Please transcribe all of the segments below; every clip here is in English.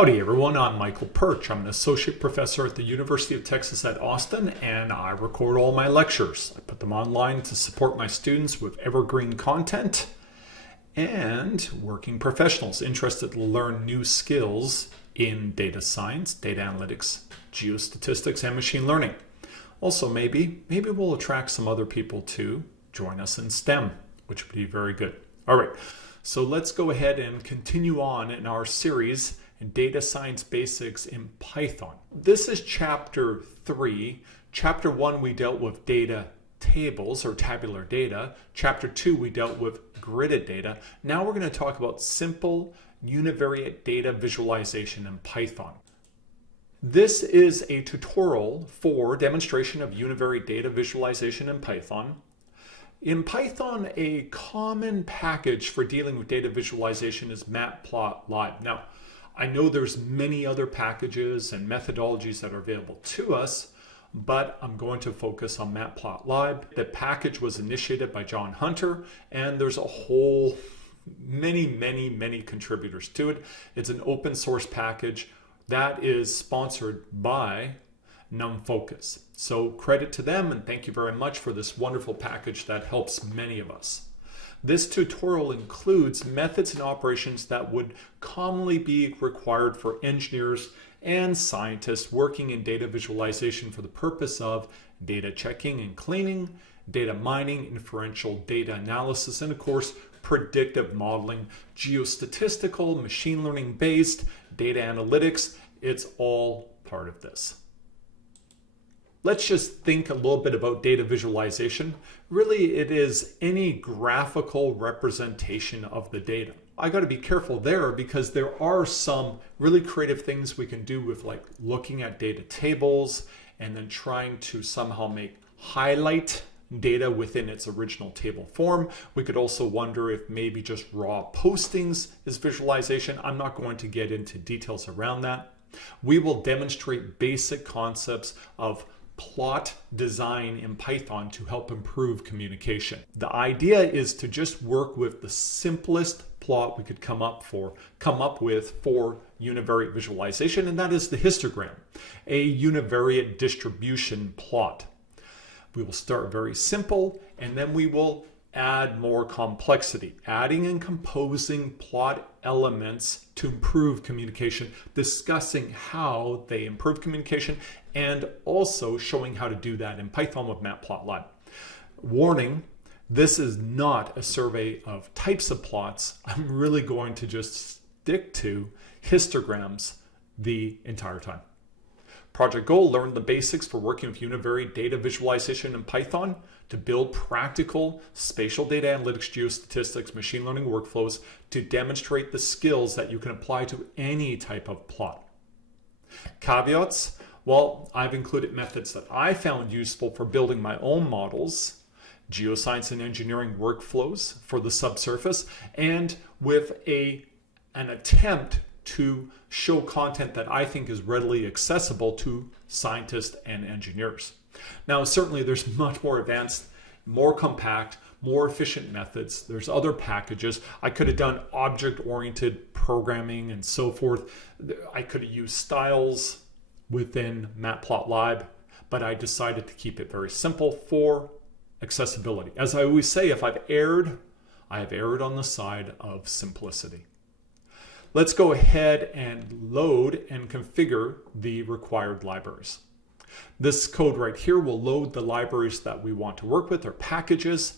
Howdy everyone, I'm Michael Perch. I'm an associate professor at the University of Texas at Austin, and I record all my lectures. I put them online to support my students with evergreen content and working professionals interested to learn new skills in data science, data analytics, geostatistics, and machine learning. Also, maybe we'll attract some other people to join us in STEM, which would be very good. All right, so let's go ahead and continue on in our series Data Science Basics in Python. This is chapter 3. Chapter 1 we dealt with data tables or tabular data. Chapter 2 we dealt with gridded data. Now we're going to talk about simple univariate data visualization in Python. This is a tutorial for demonstration of univariate data visualization in Python. In Python, a common package for dealing with data visualization is matplotlib. Now, I know there's many other packages and methodologies that are available to us, but I'm going to focus on matplotlib. The package was initiated by John Hunter, and there's a whole many contributors to it. It's an open source package that is sponsored by NumFocus. So credit to them, and thank you very much for this wonderful package that helps many of us. This tutorial includes methods and operations that would commonly be required for engineers and scientists working in data visualization for the purpose of data checking and cleaning, data mining, inferential data analysis, and of course, predictive modeling, geostatistical, machine learning based, data analytics. It's all part of this. Let's just think a little bit about data visualization. Really, it is any graphical representation of the data. I got to be careful there because there are some really creative things we can do with like looking at data tables and then trying to somehow highlight data within its original table form. We could also wonder if maybe just raw postings is visualization. I'm not going to get into details around that. We will demonstrate basic concepts of plot design in Python to help improve communication. The idea is to just work with the simplest plot we could come up with for univariate visualization, and that is the histogram, a univariate distribution plot. We will start very simple, and then we will add more complexity, adding and composing plot elements to improve communication, discussing how they improve communication, and also showing how to do that in Python with matplotlib. Warning, this is not a survey of types of plots. I'm really going to just stick to histograms the entire time. Project goal, learn the basics for working with univariate data visualization in Python to build practical spatial data analytics, geostatistics, machine learning workflows to demonstrate the skills that you can apply to any type of plot. Caveats, well, I've included methods that I found useful for building my own models, geoscience and engineering workflows for the subsurface, and with an attempt to show content that I think is readily accessible to scientists and engineers. Now, certainly there's much more advanced, more compact, more efficient methods. There's other packages. I could have done object-oriented programming and so forth. I could have used styles within matplotlib, but I decided to keep it very simple for accessibility. As I always say, if I've erred, I have erred on the side of simplicity. Let's go ahead and load and configure the required libraries. This code right here will load the libraries that we want to work with, or packages.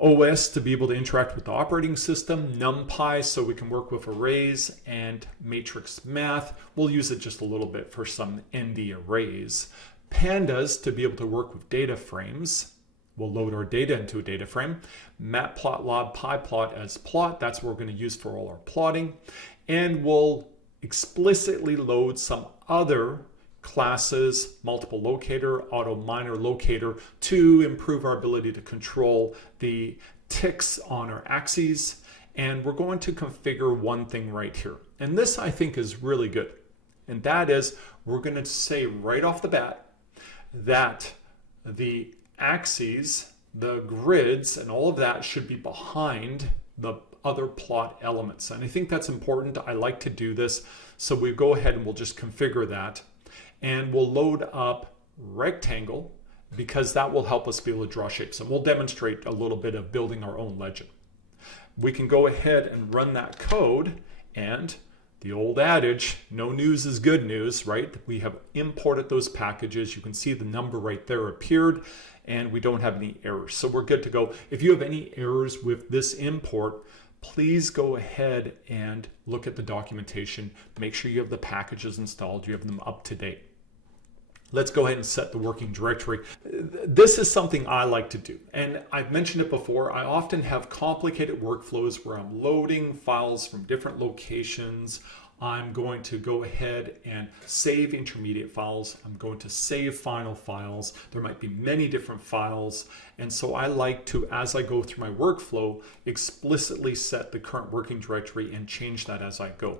OS to be able to interact with the operating system, NumPy so we can work with arrays, and matrix math. We'll use it just a little bit for some ND arrays. Pandas to be able to work with data frames. We'll load our data into a data frame. Matplotlib pyplot as plot, that's what we're going to use for all our plotting. And we'll explicitly load some other classes, multiple locator, auto minor locator, to improve our ability to control the ticks on our axes. And we're going to configure one thing right here. And this I think is really good. And that is, we're going to say right off the bat that the axes, the grids, and all of that should be behind the other plot elements. And I think that's important. I like to do this. So we go ahead and we'll just configure that. And we'll load up rectangle because that will help us be able to draw shapes. And we'll demonstrate a little bit of building our own legend. We can go ahead and run that code, and the old adage, no news is good news, right? We have imported those packages. You can see the number right there appeared, and we don't have any errors. So we're good to go. If you have any errors with this import, please go ahead and look at the documentation. Make sure you have the packages installed, you have them up to date. Let's go ahead and set the working directory. This is something I like to do. And I've mentioned it before, I often have complicated workflows where I'm loading files from different locations. I'm going to go ahead and save intermediate files. I'm going to save final files. There might be many different files. And so I like to, as I go through my workflow, explicitly set the current working directory and change that as I go.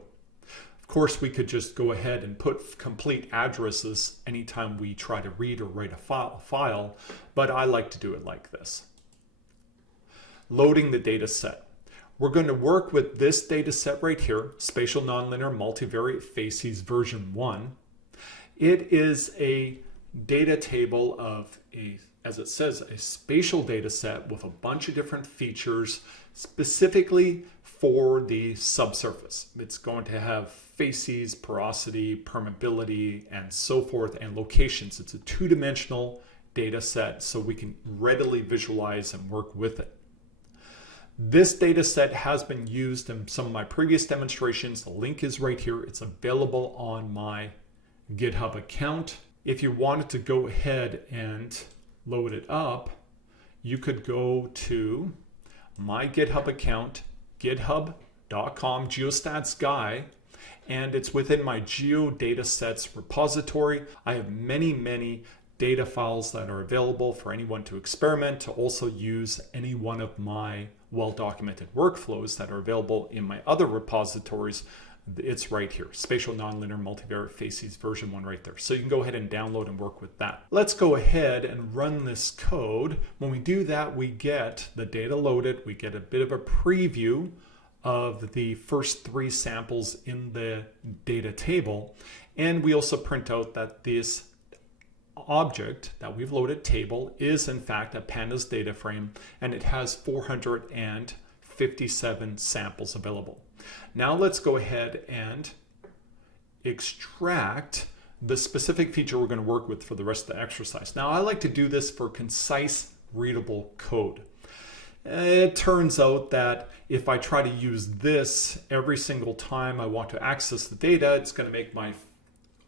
Of course, we could just go ahead and put complete addresses anytime we try to read or write a file, but I like to do it like this. Loading the data set. We're going to work with this data set right here, Spatial Nonlinear Multivariate Facies version 1. It is a data table of as it says, a spatial data set with a bunch of different features specifically for the subsurface. It's going to have facies, porosity, permeability, and so forth, and locations. It's a two-dimensional data set, so we can readily visualize and work with it. This data set has been used in some of my previous demonstrations. The link is right here. It's available on my GitHub account. If you wanted to go ahead and load it up, you could go to my GitHub account, github.com geostatsguy, and it's within my geodatasets repository. I have many data files that are available for anyone to experiment, to also use any one of my well-documented workflows that are available in my other repositories. It's right here, Spatial Nonlinear Multivariate Facies version 1 right there. So you can go ahead and download and work with that. Let's go ahead and run this code. When we do that, we get the data loaded. We get a bit of a preview of the first 3 samples in the data table. And we also print out that this object that we've loaded, table, is in fact a pandas data frame, and it has 457 samples available. Now let's go ahead and extract the specific feature we're going to work with for the rest of the exercise. Now I like to do this for concise, readable code. It turns out that if I try to use this every single time I want to access the data, it's going to make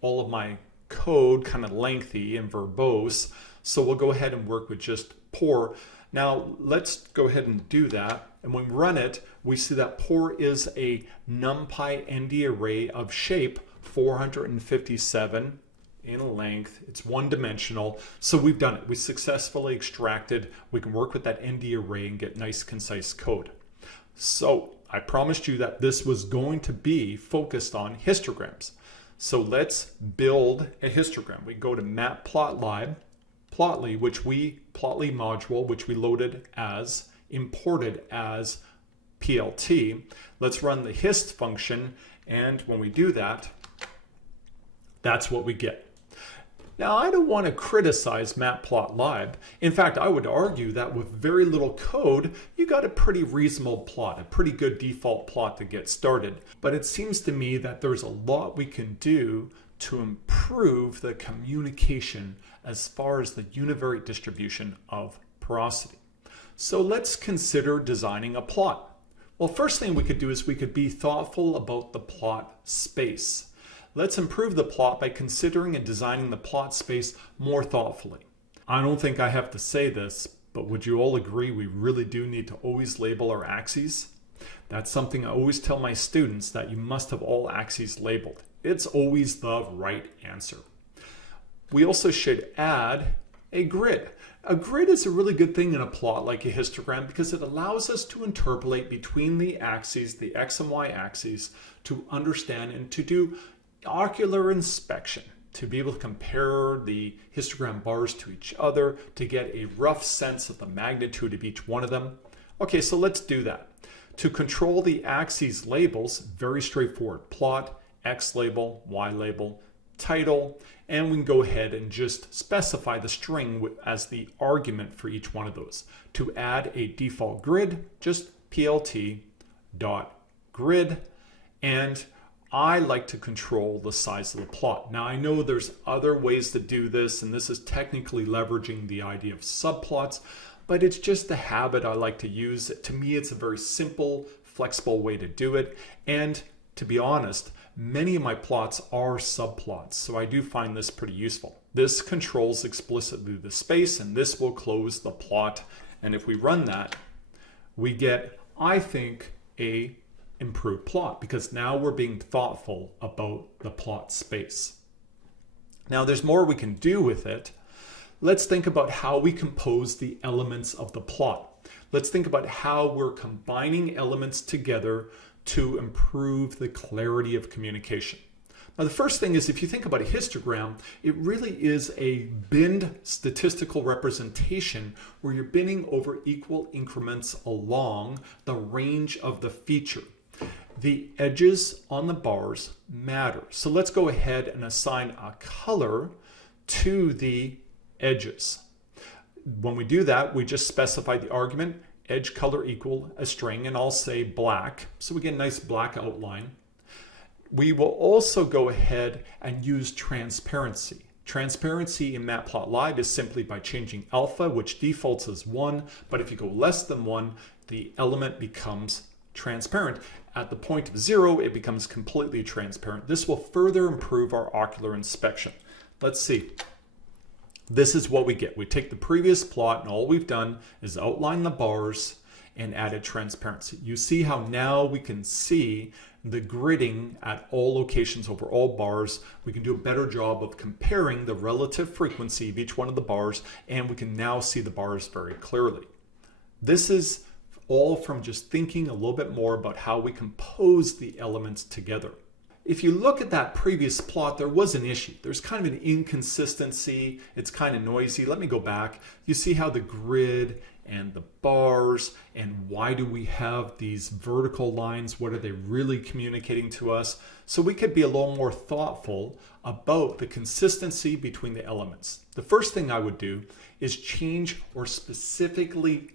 all of my code kind of lengthy and verbose. So we'll go ahead and work with just pour. Now let's go ahead and do that. And when we run it, we see that pour is a NumPy ND array of shape 457 in length. It's one-dimensional. So we've done it. We successfully extracted. We can work with that ND array and get nice, concise code. So I promised you that this was going to be focused on histograms. So let's build a histogram. We go to matplotlib, plotly module, which we loaded as, imported as PLT. Let's run the hist function, and when we do that, that's what we get. Now, I don't want to criticize matplotlib. In fact, I would argue that with very little code, you got a pretty reasonable plot, a pretty good default plot to get started. But it seems to me that there's a lot we can do to improve the communication as far as the univariate distribution of porosity. So let's consider designing a plot. Well, first thing we could do is we could be thoughtful about the plot space. Let's improve the plot by considering and designing the plot space more thoughtfully. I don't think I have to say this, but would you all agree we really do need to always label our axes? That's something I always tell my students, that you must have all axes labeled. It's always the right answer. We also should add a grid. A grid is a really good thing in a plot like a histogram because it allows us to interpolate between the axes, the X and Y axes, to understand and to do ocular inspection, to be able to compare the histogram bars to each other, to get a rough sense of the magnitude of each one of them. Okay, so let's do that. To control the axes labels, very straightforward. Plot, X label, Y label, title, and we can go ahead and just specify the string as the argument for each one of those. To add a default grid, just plt.grid, and I like to control the size of the plot. Now I know there's other ways to do this, and this is technically leveraging the idea of subplots, but it's just the habit I like to use. To me, it's a very simple, flexible way to do it. And to be honest, many of my plots are subplots, so I do find this pretty useful. This controls explicitly the space, and this will close the plot. And if we run that, we get, I think, a improved plot, because now we're being thoughtful about the plot space. Now there's more we can do with it. Let's think about how we compose the elements of the plot. Let's think about how we're combining elements together to improve the clarity of communication. Now the first thing is, if you think about a histogram, it really is a binned statistical representation where you're binning over equal increments along the range of the feature. The edges on the bars matter. So let's go ahead and assign a color to the edges. When we do that, we just specify the argument, edge color equal a string, and I'll say black. So we get a nice black outline. We will also go ahead and use transparency. Transparency in matplotlib is simply by changing alpha, which defaults as 1, but if you go less than 1, the element becomes transparent. At the point of 0, it becomes completely transparent. This will further improve our ocular inspection. Let's see. This is what we get. We take the previous plot, and all we've done is outline the bars and added transparency. You see how now we can see the gridding at all locations over all bars. We can do a better job of comparing the relative frequency of each one of the bars, and we can now see the bars very clearly. This is all from just thinking a little bit more about how we compose the elements together. If you look at that previous plot, there was an issue. There's kind of an inconsistency. It's kind of noisy. Let me go back. You see how the grid and the bars, and why do we have these vertical lines? What are they really communicating to us? So we could be a little more thoughtful about the consistency between the elements. The first thing I would do is change or specifically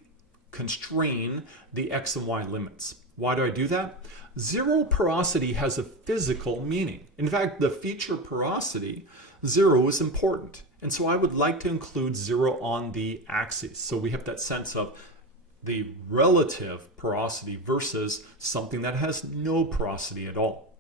constrain the X and Y limits. Why do I do that? Zero porosity has a physical meaning. In fact, the feature porosity, 0 is important. And so I would like to include 0 on the axis. So we have that sense of the relative porosity versus something that has no porosity at all.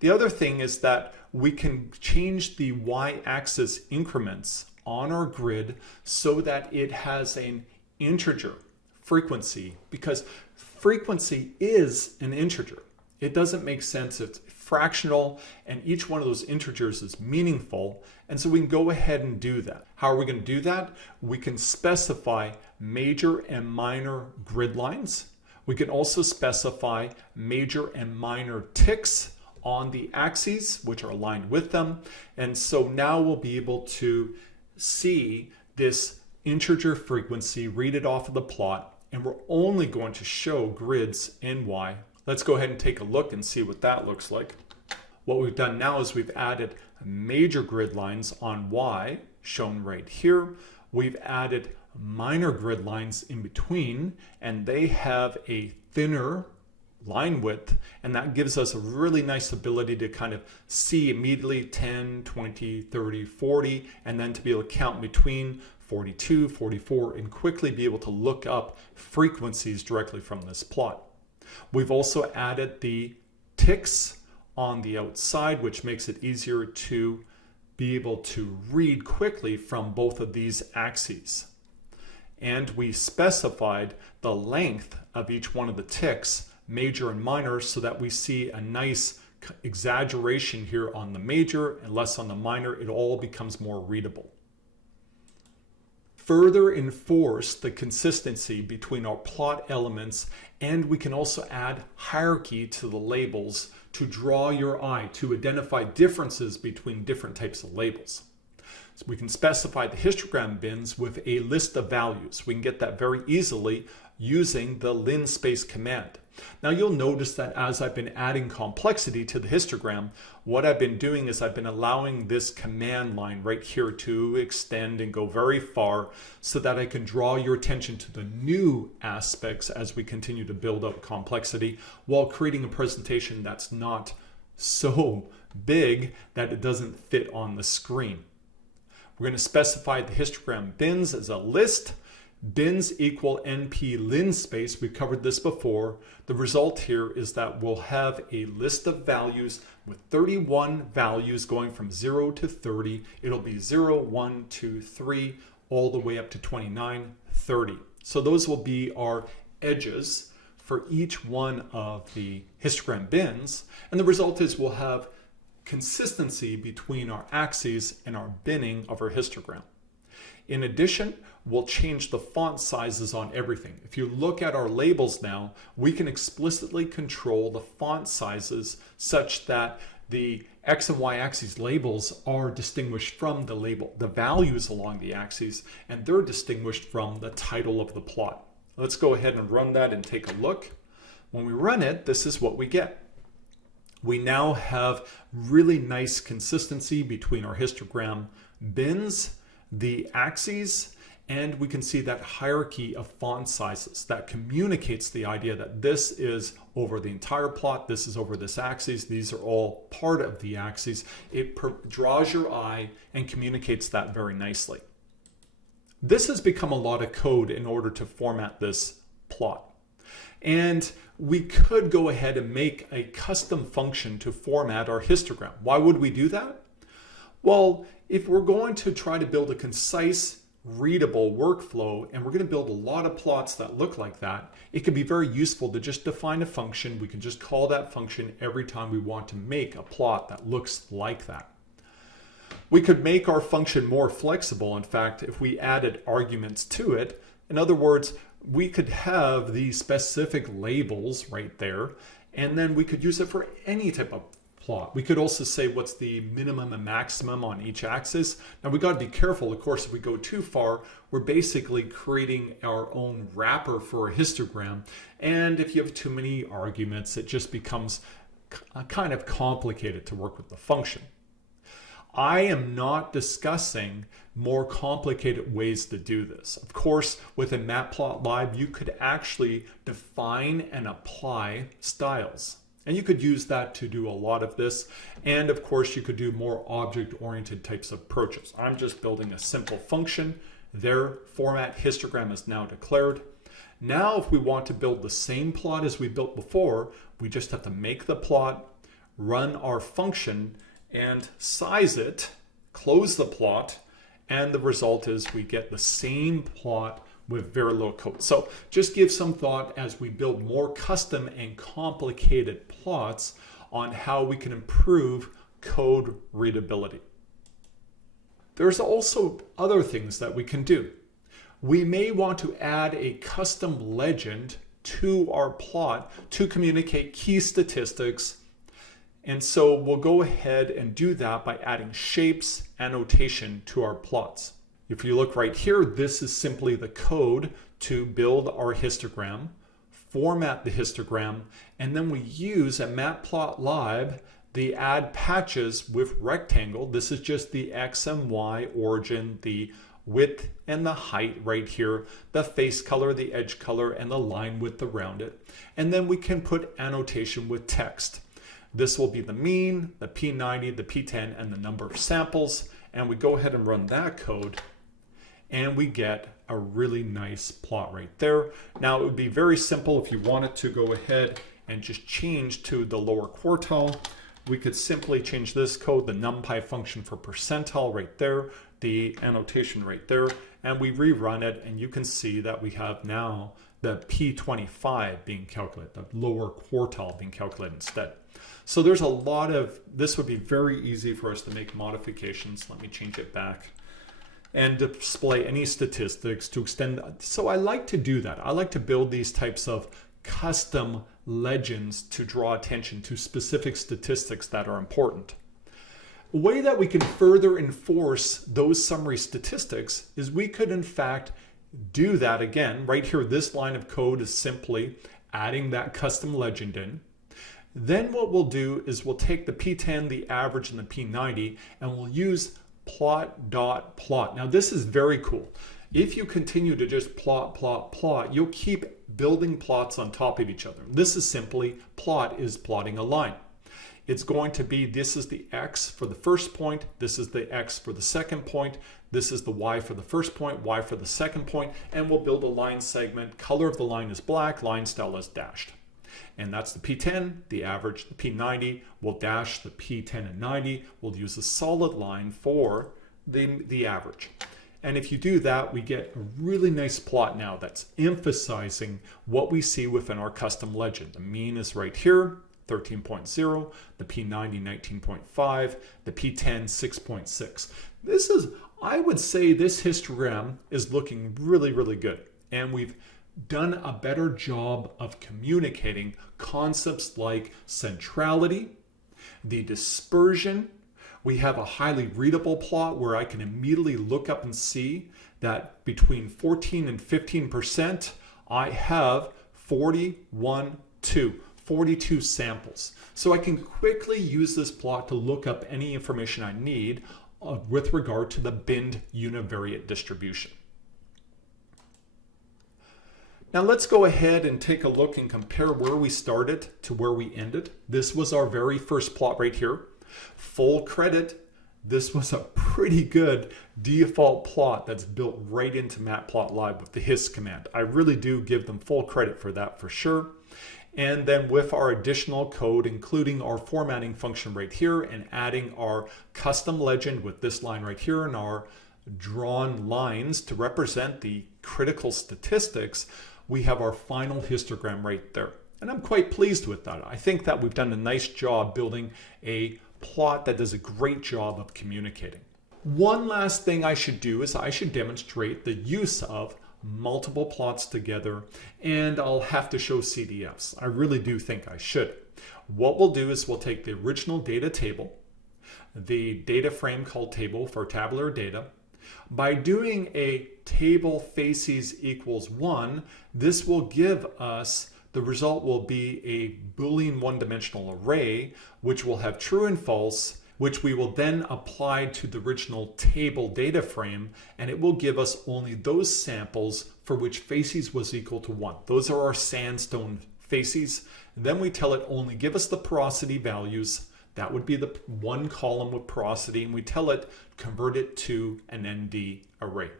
The other thing is that we can change the y-axis increments on our grid so that it has an integer frequency, because frequency is an integer. It doesn't make sense. It's fractional, and each one of those integers is meaningful. And so we can go ahead and do that. How are we going to do that? We can specify major and minor grid lines. We can also specify major and minor ticks on the axes, which are aligned with them. And so now we'll be able to see this integer frequency, read it off of the plot, and we're only going to show grids in Y. Let's go ahead and take a look and see what that looks like. What we've done now is we've added major grid lines on Y, shown right here. We've added minor grid lines in between, and they have a thinner line width, and that gives us a really nice ability to kind of see immediately 10, 20, 30, 40, and then to be able to count between 42, 44, and quickly be able to look up frequencies directly from this plot. We've also added the ticks on the outside, which makes it easier to be able to read quickly from both of these axes. And we specified the length of each one of the ticks, major and minor, so that we see a nice exaggeration here on the major and less on the minor. It all becomes more readable. Further enforce the consistency between our plot elements, and we can also add hierarchy to the labels to draw your eye, to identify differences between different types of labels. So we can specify the histogram bins with a list of values. We can get that very easily using the linspace command. Now you'll notice that as I've been adding complexity to the histogram, what I've been doing is I've been allowing this command line right here to extend and go very far so that I can draw your attention to the new aspects as we continue to build up complexity while creating a presentation that's not so big that it doesn't fit on the screen. We're going to specify the histogram bins as a list. Bins equal NP linspace. We covered this before. The result here is that we'll have a list of values with 31 values going from 0 to 30. It'll be 0, 1, 2, 3, all the way up to 29, 30. So those will be our edges for each one of the histogram bins. And the result is we'll have consistency between our axes and our binning of our histogram. In addition, we'll change the font sizes on everything. If you look at our labels now, we can explicitly control the font sizes such that the X and Y axes labels are distinguished from the values along the axes, and they're distinguished from the title of the plot. Let's go ahead and run that and take a look. When we run it, this is what we get. We now have really nice consistency between our histogram bins, the axes, and we can see that hierarchy of font sizes that communicates the idea that this is over the entire plot, this is over this axis, these are all part of the axis. It draws your eye and communicates that very nicely. This has become a lot of code in order to format this plot. And we could go ahead and make a custom function to format our histogram. Why would we do that? Well, if we're going to try to build a concise, readable workflow, and we're going to build a lot of plots that look like that, it can be very useful to just define a function. We can just call that function every time we want to make a plot that looks like that. We could make our function more flexible. In fact, if we added arguments to it, in other words, we could have these specific labels right there, and then we could use it for any type of plot. We could also say what's the minimum and maximum on each axis. Now we got to be careful, of course, if we go too far, we're basically creating our own wrapper for a histogram. And if you have too many arguments, it just becomes kind of complicated to work with the function. I am not discussing more complicated ways to do this. Of course, within matplotlib, you could actually define and apply styles. And you could use that to do a lot of this. And of course, you could do more object-oriented types of approaches. I'm just building a simple function. Their format histogram is now declared. Now, if we want to build the same plot as we built before, we just have to make the plot, run our function, and size it, close the plot, and the result is we get the same plot with very little code. So just give some thought as we build more custom and complicated plots on how we can improve code readability. There's also other things that we can do. We may want to add a custom legend to our plot to communicate key statistics. And so we'll go ahead and do that by adding shapes annotation to our plots. If you look right here, this is simply the code to build our histogram, format the histogram, and then we use at matplotlib the add patches with rectangle. This is just the X and Y origin, the width and the height right here, the face color, the edge color, and the line width around it. And then we can put annotation with text. This will be the mean, the P90, the P10, and the number of samples. And we go ahead and run that code, and we get a really nice plot right there. Now, it would be very simple if you wanted to go ahead and just change to the lower quartile. We could simply change this code, the numpy function for percentile right there, the annotation right there, and we rerun it, and you can see that we have now the P25 being calculated, the lower quartile being calculated instead. So there's a lot of, this would be very easy for us to make modifications. Let me change it back and display any statistics to extend. So I like to do that. I like to build these types of custom legends to draw attention to specific statistics that are important. A way that we can further enforce those summary statistics is we could in fact do that again, right here, this line of code is simply adding that custom legend in. Then what we'll do is we'll take the P10, the average, and the P90, and we'll use plot.plot. Now this is very cool. If you continue to just plot, plot, plot, you'll keep building plots on top of each other. This is simply plot is plotting a line. It's going to be, this is the X for the first point, this is the X for the second point, this is the Y for the first point, Y for the second point, and we'll build a line segment. Color of the line is black, line style is dashed. And that's the P10, the average, the P90. We'll dash the P10 and 90. We'll use a solid line for the average. And if you do that, we get a really nice plot now that's emphasizing what we see within our custom legend. The mean is right here, 13.0, the P90 19.5, the P10 6.6. This is, I would say this histogram is looking really, really good. And we've done a better job of communicating concepts like centrality, the dispersion. We have a highly readable plot where I can immediately look up and see that between 14 and 15%, I have 42 samples. So I can quickly use this plot to look up any information I need with regard to the binned univariate distribution. Now let's go ahead and take a look and compare where we started to where we ended. This was our very first plot right here. Full credit, this was a pretty good default plot that's built right into matplotlib with the hist command. I really do give them full credit for that for sure. And then with our additional code, including our formatting function right here and adding our custom legend with this line right here and our drawn lines to represent the critical statistics, we have our final histogram right there. And I'm quite pleased with that. I think that we've done a nice job building a plot that does a great job of communicating. One last thing I should do is I should demonstrate the use of multiple plots together, and I'll have to show CDFs. I really do think I should. What we'll do is we'll take the original data table, the data frame called table for tabular data. By doing a table faces equals 1, this will give us, the result will be a Boolean one-dimensional array, which will have true and false, which we will then apply to the original table data frame, and it will give us only those samples for which faces was equal to 1. Those are our sandstone faces. Then we tell it only give us the porosity values. That would be the one column with porosity, and we tell it convert it to an ND array.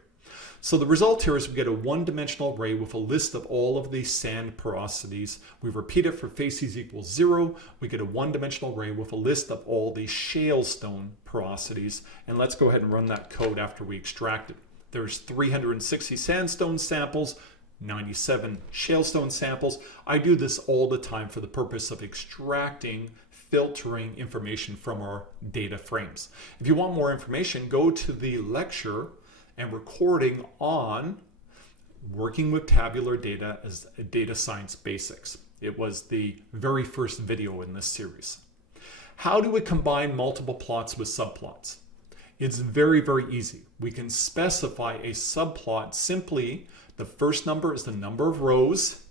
So the result here is we get a one-dimensional array with a list of all of these sand porosities. We repeat it for faces equals 0. We get a one-dimensional array with a list of all the shale stone porosities. And let's go ahead and run that code after we extract it. There's 360 sandstone samples, 97 shale stone samples. I do this all the time for the purpose of extracting, filtering information from our data frames. If you want more information, go to the lecture and recording on working with tabular data as data science basics. It was the very first video in this series. How do we combine multiple plots with subplots? It's very, very easy. We can specify a subplot simply. The first number is the number of rows.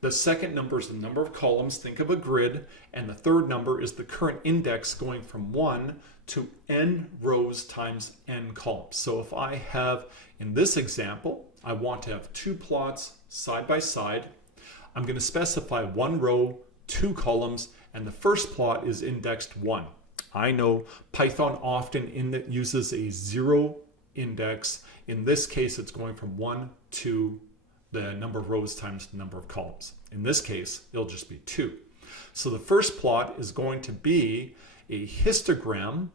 The second number is the number of columns, think of a grid, and the third number is the current index going from 1 to n rows times n columns. So if I have, in this example, I want to have 2 plots side by side, I'm going to specify 1 row, 2 columns, and the first plot is indexed 1. I know Python often uses a 0 index. In this case, it's going from 1 to the number of rows times the number of columns. In this case, it'll just be 2. So the first plot is going to be a histogram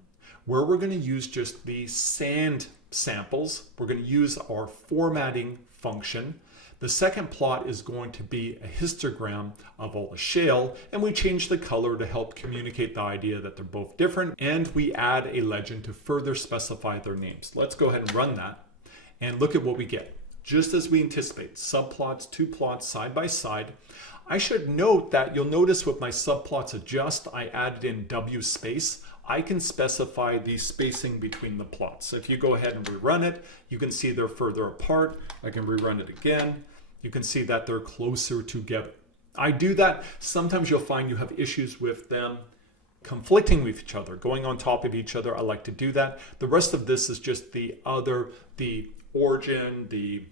where we're going to use just the sand samples. We're going to use our formatting function. The second plot is going to be a histogram of all the shale, and we change the color to help communicate the idea that they're both different, and we add a legend to further specify their names. Let's go ahead and run that and look at what we get. Just as we anticipate, subplots, 2 plots side by side. I should note that you'll notice with my subplots adjust, I added in W space. I can specify the spacing between the plots. So if you go ahead and rerun it, you can see they're further apart. I can rerun it again. You can see that they're closer together. I do that. Sometimes you'll find you have issues with them conflicting with each other, going on top of each other. I like to do that. The rest of this is just the origin, the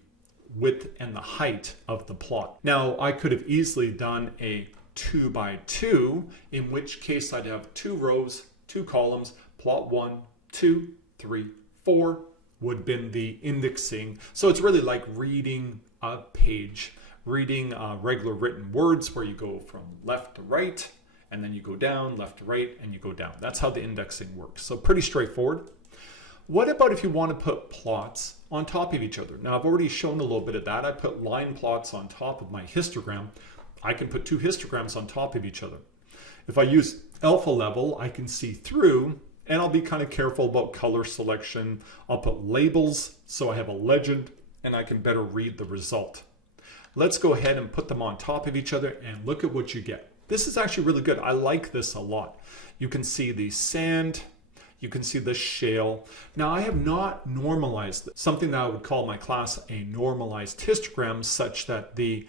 width, and the height of the plot. Now, I could have easily done a 2 by 2, in which case I'd have 2 rows, 2 columns, plot 1, 2, 3, 4 would have been the indexing. So it's really like reading a page, reading regular written words where you go from left to right, and then you go down, left to right, and you go down. That's how the indexing works. So pretty straightforward. What about if you want to put plots on top of each other? Now, I've already shown a little bit of that. I put line plots on top of my histogram. I can put 2 histograms on top of each other. If I use alpha level, I can see through, and I'll be kind of careful about color selection. I'll put labels so I have a legend, and I can better read the result. Let's go ahead and put them on top of each other and look at what you get. This is actually really good. I like this a lot. You can see the sand, you can see the shale. Now, I have not normalized this, something that I would call my class a normalized histogram, such that the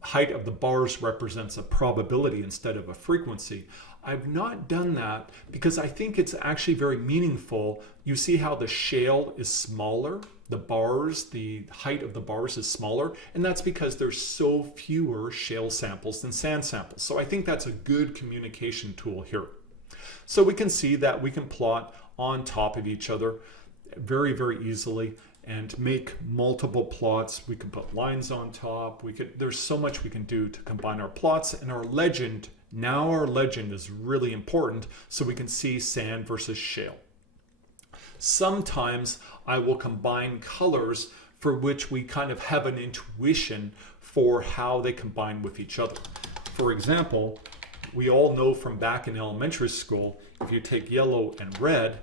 height of the bars represents a probability instead of a frequency. I've not done that because I think it's actually very meaningful. You see how the shale is smaller, the bars, the height of the bars is smaller, and that's because there's so fewer shale samples than sand samples. So I think that's a good communication tool here. So we can see that we can plot on top of each other very, very easily and make multiple plots. We can put lines on top. There's so much we can do to combine our plots and our legend. Now our legend is really important so we can see sand versus shale. Sometimes I will combine colors for which we kind of have an intuition for how they combine with each other. For example, we all know from back in elementary school, if you take yellow and red,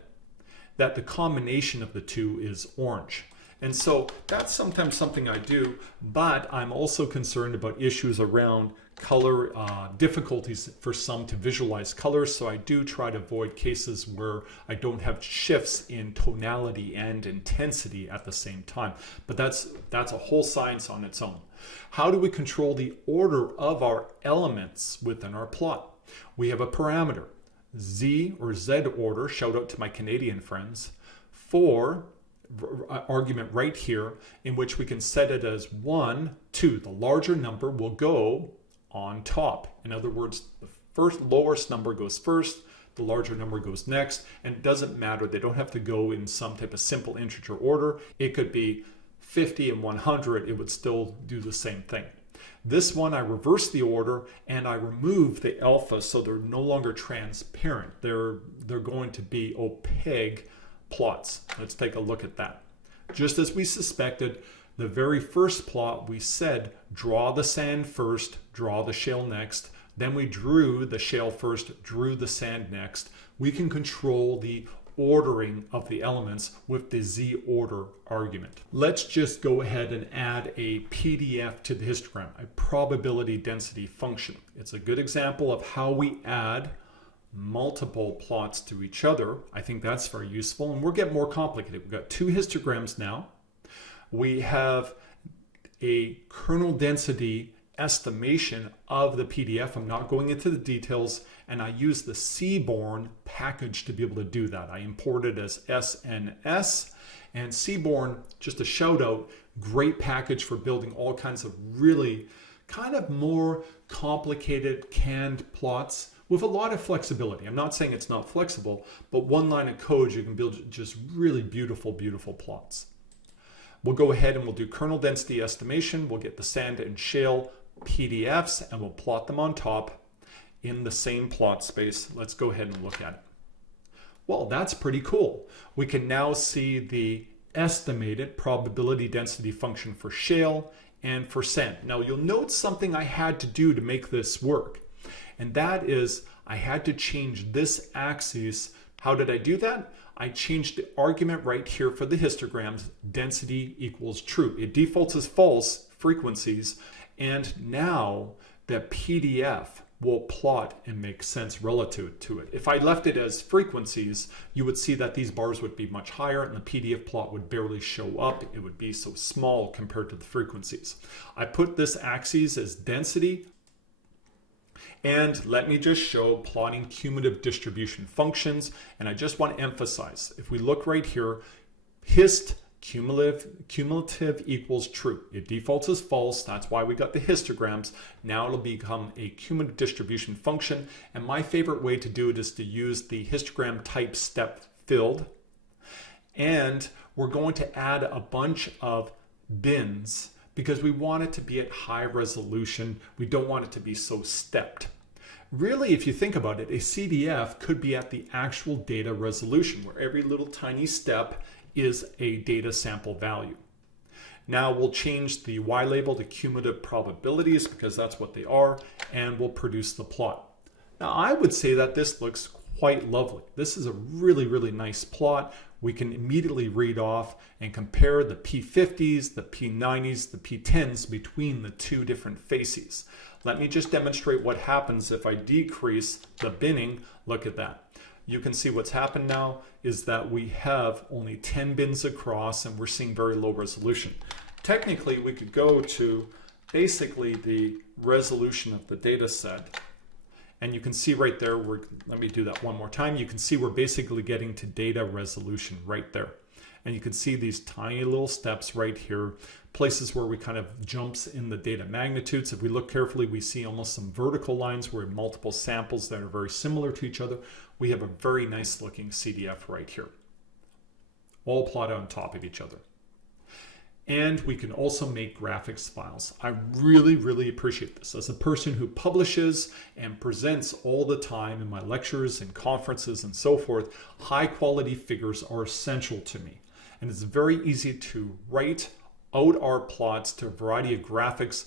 that the combination of the two is orange. And so that's sometimes something I do, but I'm also concerned about issues around color difficulties for some to visualize colors. So I do try to avoid cases where I don't have shifts in tonality and intensity at the same time. But that's a whole science on its own. How do we control the order of our elements within our plot? We have a parameter, Z or Z order, shout out to my Canadian friends, for argument right here, in which we can set it as 1, 2. The larger number will go on top. In other words, the first lowest number goes first, the larger number goes next, and it doesn't matter. They don't have to go in some type of simple integer order. It could be 50 and 100. It would still do the same thing. This one, I reverse the order and I remove the alpha so they're no longer transparent. They're going to be opaque plots. Let's take a look at that. Just as we suspected, the very first plot we said draw the sand first, draw the shale next. Then we drew the shale first, drew the sand next. We can control the ordering of the elements with the Z order argument. Let's just go ahead and add a PDF to the histogram, a probability density function. It's a good example of how we add multiple plots to each other. I think that's very useful, and we'll get more complicated. We've got 2 histograms now. We have a kernel density estimation of the PDF. I'm not going into the details, and I use the Seaborn package to be able to do that. I import it as SNS, and Seaborn, just a shout out, great package for building all kinds of really kind of more complicated canned plots with a lot of flexibility. I'm not saying it's not flexible, but one line of code, you can build just really beautiful, beautiful plots. We'll go ahead and we'll do kernel density estimation. We'll get the sand and shale PDFs and we'll plot them on top in the same plot space. Let's go ahead and look at it. Well, that's pretty cool. We can now see the estimated probability density function for shale and for sand. Now you'll note something I had to do to make this work. And that is, I had to change this axis. How did I do that? I changed the argument right here for the histograms, density equals true. It defaults as false frequencies. And now the PDF will plot and make sense relative to it. If I left it as frequencies, you would see that these bars would be much higher and the PDF plot would barely show up. It would be so small compared to the frequencies. I put this axis as density. And let me just show plotting cumulative distribution functions. And I just want to emphasize, if we look right here, hist cumulative equals true. It defaults as false. That's why we got the histograms. Now it'll become a cumulative distribution function. And my favorite way to do it is to use the histogram type step filled. And we're going to add a bunch of bins because we want it to be at high resolution. We don't want it to be so stepped. Really, if you think about it, a CDF could be at the actual data resolution where every little tiny step is a data sample value. Now we'll change the Y label to cumulative probabilities because that's what they are, and we'll produce the plot. Now I would say that this looks quite lovely. This is a really, really nice plot. We can immediately read off and compare the P50s, the P90s, the P10s between the two different faces. Let me just demonstrate what happens if I decrease the binning. Look at that. You can see what's happened now is that we have only 10 bins across and we're seeing very low resolution. Technically, we could go to basically the resolution of the data set. And you can see right there, let me do that one more time. You can see we're basically getting to data resolution right there. And you can see these tiny little steps right here, places where we kind of jumps in the data magnitudes. If we look carefully, we see almost some vertical lines where multiple samples that are very similar to each other. We have a very nice looking CDF right here, all plotted on top of each other. And we can also make graphics files. I really, really appreciate this. As a person who publishes and presents all the time in my lectures and conferences and so forth, high quality figures are essential to me. And it's very easy to write out our plots to a variety of graphics,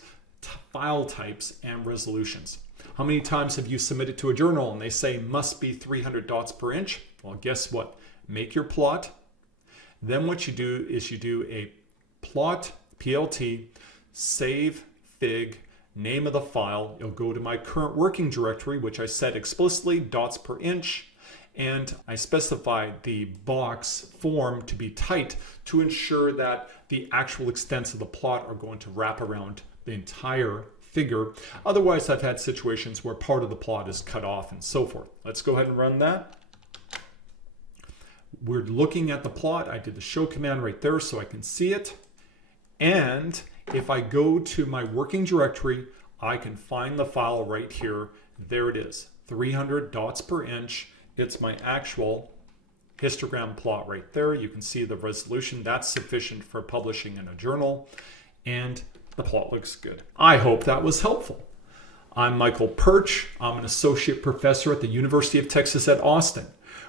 file types, and resolutions. How many times have you submitted to a journal and they say must be 300 dots per inch? Well, guess what? Make your plot. Then what you do is you do a plot, PLT, save, fig, name of the file. You'll go to my current working directory, which I set explicitly, dots per inch, and I specify the box form to be tight to ensure that the actual extents of the plot are going to wrap around the entire figure. Otherwise, I've had situations where part of the plot is cut off and so forth. Let's go ahead and run that. We're looking at the plot. I did the show command right there so I can see it. And if I go to my working directory, I can find the file right here. There it is, 300 dots per inch. It's my actual histogram plot right there. You can see the resolution. That's sufficient for publishing in a journal. And the plot looks good. I hope that was helpful. I'm Michael Perch. I'm an associate professor at the University of Texas at Austin,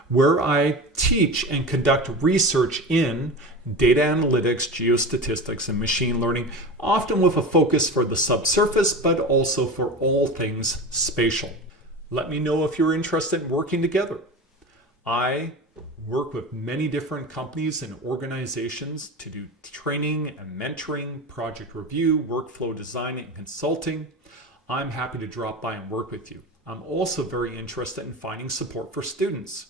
where I teach and conduct research in data analytics, geostatistics, and machine learning, often with a focus for the subsurface, but also for all things spatial. Let me know if you're interested in working together. I work with many different companies and organizations to do training and mentoring, project review, workflow design, and consulting. I'm happy to drop by and work with you. I'm also very interested in finding support for students.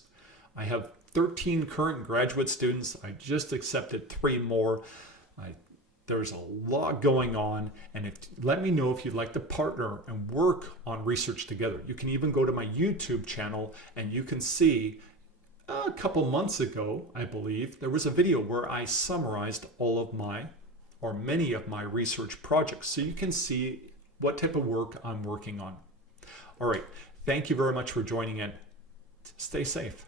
I have 13 current graduate students. I just accepted 3 more. There's a lot going on, and let me know if you'd like to partner and work on research together. You can even go to my YouTube channel and you can see a couple months ago, I believe, there was a video where I summarized all of my, or many of my research projects, so you can see what type of work I'm working on. All right, thank you very much for joining in. Stay safe.